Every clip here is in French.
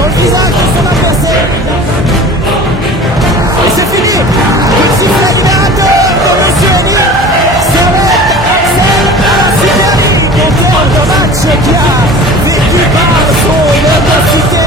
dans le visage de son adversaire. Et c'est fini. Le sifflet libérateur de Monsieur Eli. Servette accède à la Super League au terme d'un match qui a vécu par son intensité.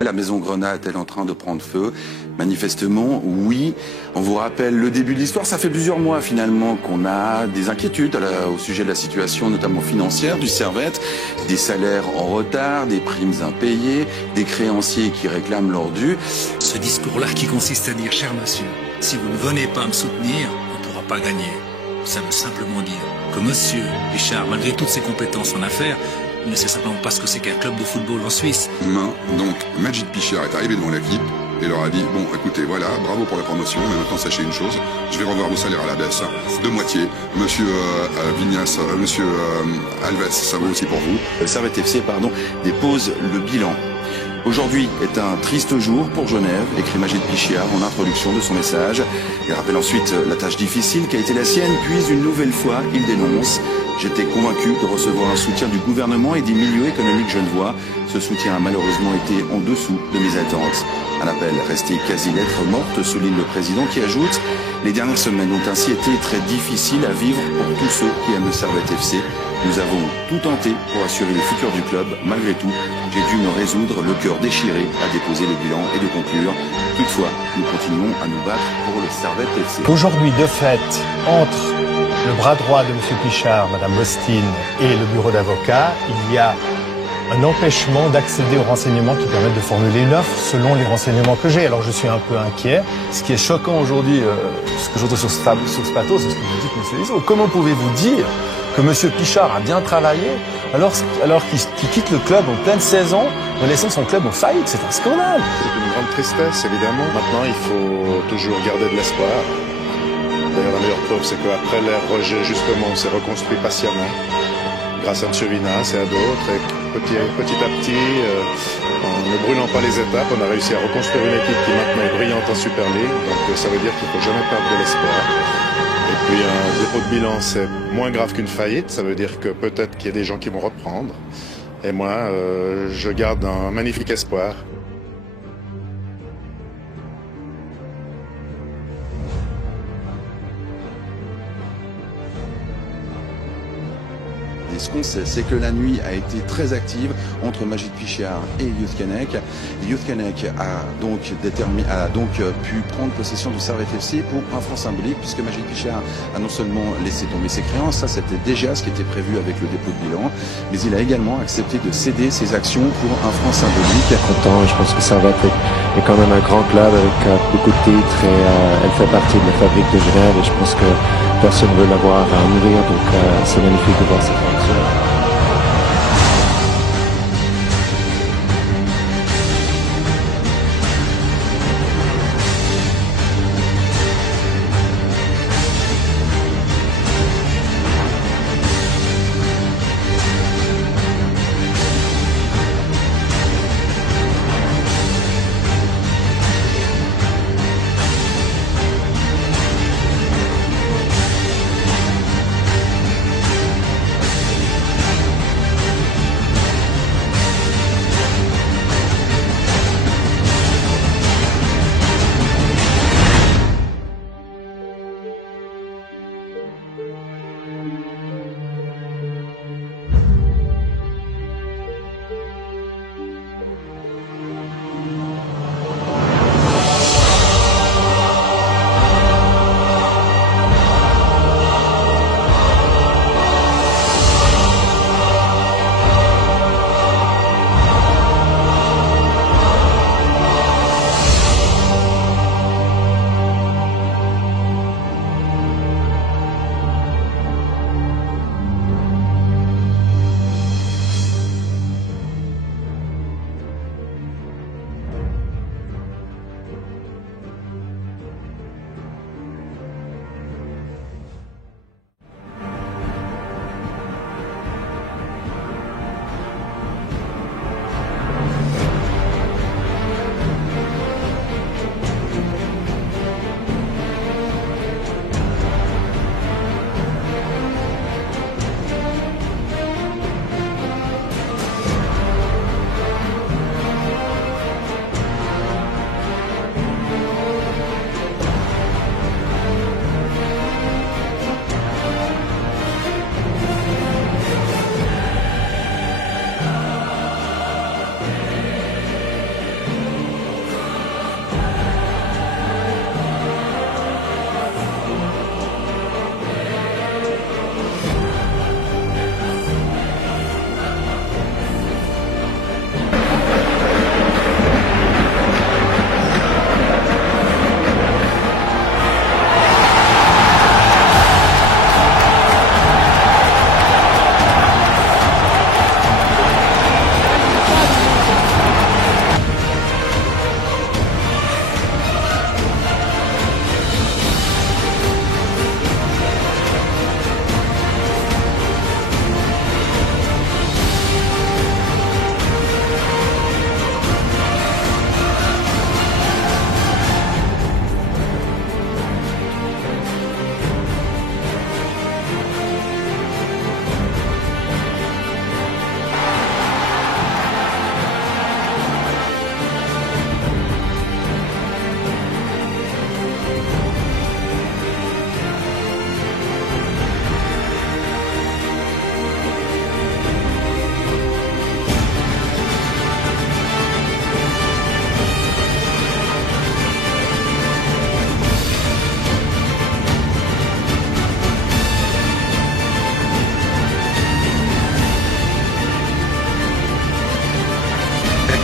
La maison Grenat est-elle en train de prendre feu? Manifestement, oui. On vous rappelle le début de l'histoire. Ça fait plusieurs mois finalement qu'on a des inquiétudes au sujet de la situation, notamment financière du Servette, des salaires en retard, des primes impayées, des créanciers qui réclament leur dû. Ce discours-là qui consiste à dire, cher monsieur, si vous ne venez pas me soutenir, on ne pourra pas gagner. Ça veut simplement dire que monsieur Pichard, malgré toutes ses compétences en affaires, il ne sait simplement pas ce que c'est qu'un club de football en Suisse. Donc, Majid Pichard est arrivé devant l'équipe et leur a dit, bon, écoutez, voilà, bravo pour la promotion, mais maintenant sachez une chose, je vais revoir vos salaires à la baisse, de moitié. Monsieur Vignas, monsieur Alves, ça vaut aussi pour vous. Le Servette FC, dépose le bilan. Aujourd'hui est un triste jour pour Genève, écrit Majid Pichard en introduction de son message. Il rappelle ensuite la tâche difficile qui a été la sienne, puis une nouvelle fois, il dénonce: j'étais convaincu de recevoir un soutien du gouvernement et des milieux économiques genevois. Ce soutien a malheureusement été en dessous de mes attentes. Un appel resté quasi lettre morte, souligne le président, qui ajoute: les dernières semaines ont ainsi été très difficiles à vivre pour tous ceux qui aiment le Servette FC. Nous avons tout tenté pour assurer le futur du club. Malgré tout, j'ai dû me résoudre, le cœur déchiré, à déposer le bilan et de conclure: toutefois, nous continuons à nous battre pour le Servette FC. Aujourd'hui, de fait, entre le bras droit de M. Pichard, Mme Bostine, et le bureau d'avocats, il y a un empêchement d'accéder aux renseignements qui permettent de formuler une offre selon les renseignements que j'ai. Alors je suis un peu inquiet. Ce qui est choquant aujourd'hui, ce que j'entends sur ce plateau, c'est ce que vous dites, M. Lisot. Comment pouvez-vous dire que M. Pichard a bien travaillé alors qu'il quitte le club en pleine saison, en laissant son club en faillite? C'est un scandale. C'est une grande tristesse, évidemment. Maintenant, il faut toujours garder de l'espoir. D'ailleurs, la meilleure preuve, c'est qu'après l'ère rejet, justement, on s'est reconstruit patiemment, grâce à M. Vinas et à d'autres. Et petit à petit, en ne brûlant pas les étapes, on a réussi à reconstruire une équipe qui maintenant est brillante en Super League. Donc ça veut dire qu'il ne faut jamais perdre de l'espoir. Et puis un dépôt de bilan, c'est moins grave qu'une faillite. Ça veut dire que peut-être qu'il y a des gens qui vont reprendre. Et moi, je garde un magnifique espoir. Des Ce qu'on sait, c'est que la nuit a été très active entre Majid Pichiar et Youth Canek. Youth Canek a donc pu prendre possession du Servette FC pour un franc symbolique, puisque Majid Pichiar a non seulement laissé tomber ses créances, ça c'était déjà ce qui était prévu avec le dépôt de bilan, mais il a également accepté de céder ses actions pour un franc symbolique. Content, je pense que Servette est quand même un grand club avec beaucoup de titres et elle fait partie de la fabrique de Genève et je pense que personne ne veut la voir mourir, donc c'est magnifique de voir cette réaction.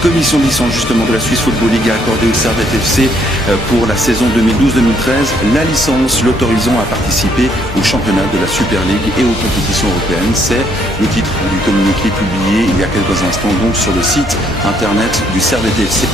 La commission de licence justement de la Swiss Football League a accordé au Servette FC pour la saison 2012-2013 la licence l'autorisant à participer au championnat de la Super League et aux compétitions européennes. C'est le titre du communiqué publié il y a quelques instants donc sur le site internet du Servette FC.